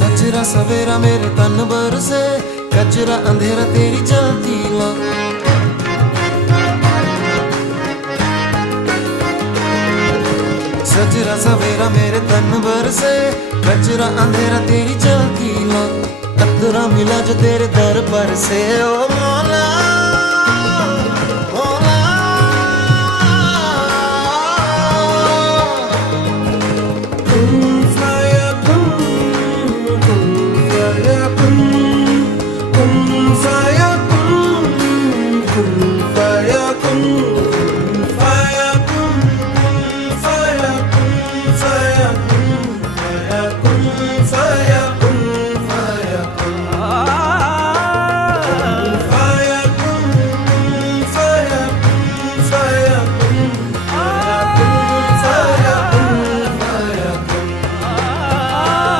सजरा सवेरा मेरे तन बरसे, कचरा अंधेरा तेरी जलती ला। सजरा सवेरा मेरे तन बरसे, कचरा अंधेरा तेरी जलती ला। अतरा मिला जो तेरे दर पर से, ओ